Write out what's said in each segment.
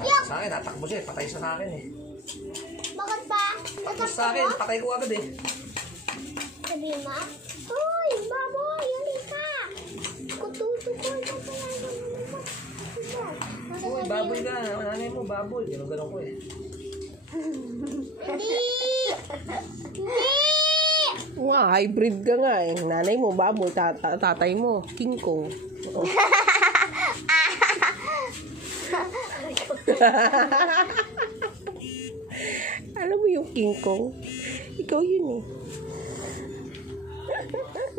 Yuck! Sa akin, natakbo siya. Patay siya sa akin eh. Bakit pa? Takbo sa akin, patay ko agad eh. Sabi mo? Uy, baboy, yun ka! Kututukoy ka pa yan. Uy, baboy ka. Nanay mo, baboy. Ganun ko eh. Hindi! Hindi! Hybrid ka nga eh. Nanay mo, baboy, tatay mo, King Kong. Oh. Alam mo yung King Kong? Ikaw yun eh.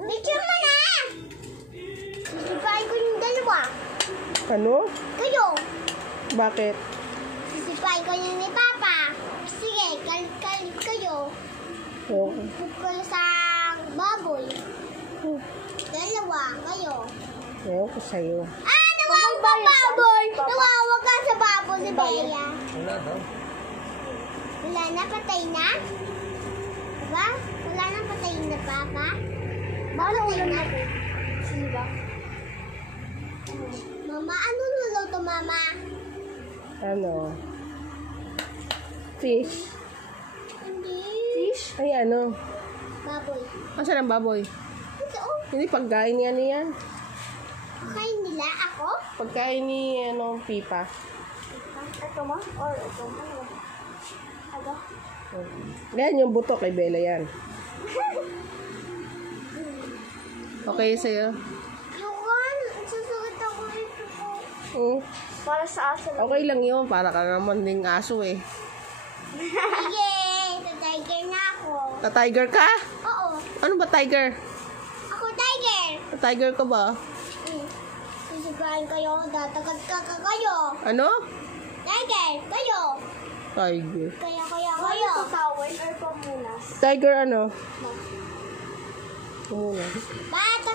Picture mo na! Sisipain ko yung dalawa. Ano? Kayo! Bakit? Sisipain ko yung ni Papa. Sige, kayo. Oh. Bukol sa baboy. Dalawa, kayo. Ewan ko sa'yo. Nawawa ka baboy! Nawawa ka sa baboy ni Bea. Wala daw. Wala na, patay na? Diba? Wala na, patay na, Papa? Patay na. Sino? Mama, ano luluto, Mama? Ano? Fish? Hindi. Fish? Ay ano? Baboy. Asan ang baboy? Ito, oh. Hindi pagkain niya niyan. Kain nila ako? Pagkain ni Pipa. Ito mo? Or ito mo? Ano? Yan yung buto kay Bella yan. Okay sa'yo? Yukan, susukit ako ito ko. Para sa aso. Okay lang yun. Para ka naman ding aso eh. Sige, tiger na ako. Tiger ka? Oo, Ano ba tiger? ako tiger. Tiger ka ba? Sisipain kayo, datagat ka kayo. Ano? Tiger, kayo. Tiger. Kaya kayo. Tawin or pamunas? Tiger ano? Muna. Bata